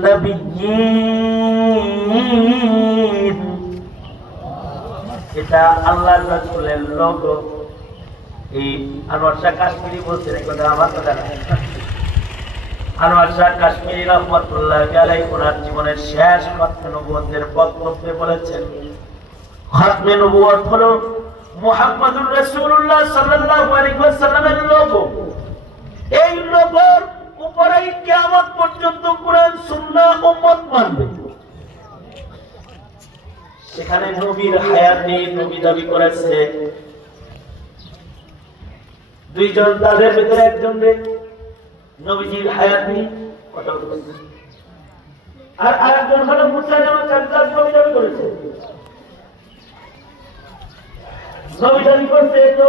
النبيين এটা আল্লাহর রাসূলের লোগো। এই আনোয়ার শাহ কাশ্মীরি বলছেন এই কথা আমার কথা না। আনোয়ার শাহ কাশ্মীরি রাহমাতুল্লাহ আলাইহি ওনার জীবনের শেষ খাতমে নবুয়তের বক্তব্যে বলেছেন, খাতমে নবুয়ত হলো মুহাম্মদুর রাসূলুল্লাহ সাল্লাল্লাহু আলাইহি ওয়াসাল্লামের লোগো। এই লোগোর উপরেই কিয়ামত পর্যন্ত কুরআন সুন্নাহ উম্মত মানবে। সেখানে নবীর হায়াতে নবী দাবি করেছে দুইজন, তাদের ভিতরে একজন নবীজির হায়াতে কথা বলেছে, আর আরেকজন হলো মুসাইলামা কাযযাব, নবী দাবি করেছে। নবী দাবি করছে তো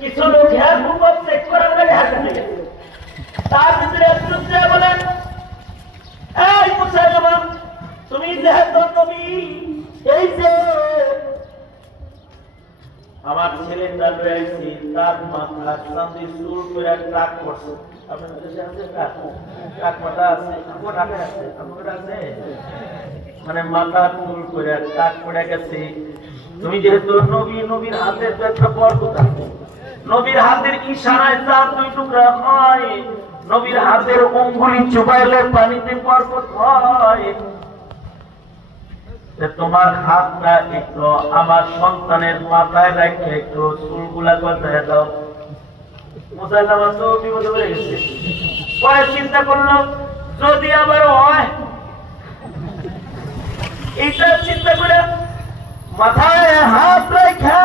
কিছু লোক হ্যাঁ উম্মত চেক করার লাগে হাতে গেছে। তার ভিতরে একজন বলেন, এই মুসাইলামা তুমি যেহেতু নবী, এই যে আমার ছেলেটা রয়েছে তার মাথা চাঁদি চুল করে টাক করছে। আপনার দেশে আছে টাক মাথা আছে, আমার টাকা আছে, আমার আছে, মানে মাথা চুল করে টাক পড়ে গেছে। তুমি যেহেতু নবী, নবীর হাতের তো একটা বরকত আছে, নবীর হাতের ইশারায় চার দুই টুকরা হয়, নবীর হাতের অঙ্গুলি চুবাইলে পানিতে বরকত হয়। তোমার হাতটা একটু আমার সন্তানের মাথায় রেখে একটু চুলগুলা গজায় দাও। মুসাইলামা তো বিপদে পড়ে গেছে। পরে চিন্তা করলো যদি আবার হয়, এইটা চিন্তা করে মাথায় হাত রেখা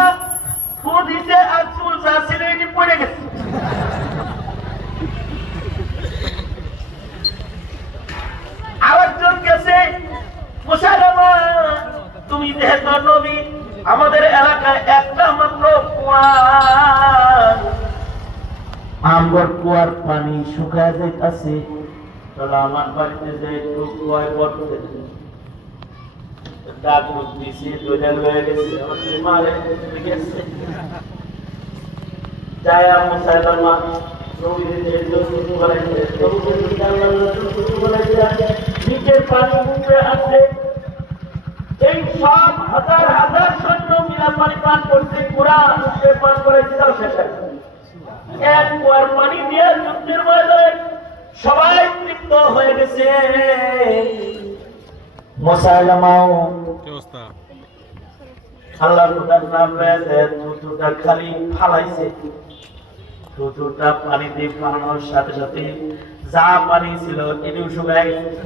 ফু দিছে, আর চুল যা ছিল এটি পড়ে গেছে। আরেকজন গেছে, মুসাইলামা তুমি যেহেতু নবী, আমাদের এলাকায় একটা মাত্র কুয়া, আমার কুয়ার পানি শুকায় যাইতেছে, চলো আমার বাড়িতে যে একটু কুয়ায় বসতে। ডাক রূপ দিছি, দুইটা লয়ে গেছে, আমাদের মারে গেছে। যায়া মুসাইলামা নবীর যে যুদ্ধ বলাইছে, নবীর যুদ্ধ বলাইছে, নিচের পানি উপরে আছে। এই সব হাজার হাজার সৈন্য মিলা পানি পান করছে, পুরা যুদ্ধের পান করেছে, তাও শেষ এক কুয়ার পানি দিয়ে যুদ্ধের ময়দানে সবাই তৃপ্ত হয়ে গেছে। মুসাইলামাও আল্লাহর খোদার নাম রয়েছে, থুতুটা খালি ফালাইছে। থুতুটা পানিতে ফালানোর সাথে সাথে যা পানি ছিল এটিও শুকায় গেছে।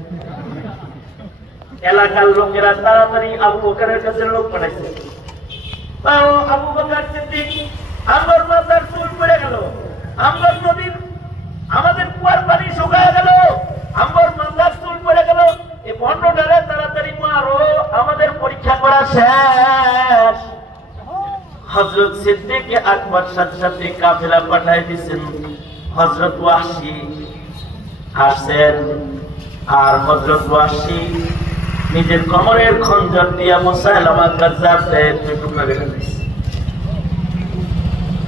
এলাকার লোকেরা তাড়াতাড়ি আবু বকরের কাছে লোক পাঠাইছে। আবু বকর সিদ্দিক, আমার মাথার চুল পড়ে গেল, আমার নবীর আমাদের কুয়ার পানি শুকায় গেল, আমার মাথার চুল পড়ে গেল, এই ভণ্ডটারে তাড়াতাড়ি মারো, আমাদের পরীক্ষা করা শেষ। হযরত সিদ্দিক আকবর সাথে সাথে কাফেলা পাঠাই দিয়েছেন। হযরত ওয়াহশী আসেন, আর হযরত ওয়াহশী নিজের কোমরের খঞ্জর দিয়া মুসাইলামা কাযযাবের টুকরা কেটে দিয়েছে।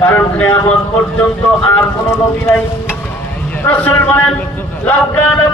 কারণ কিয়ামত পর্যন্ত আর কোন নবী নাই। রাসূল বলেন, লাউ কানা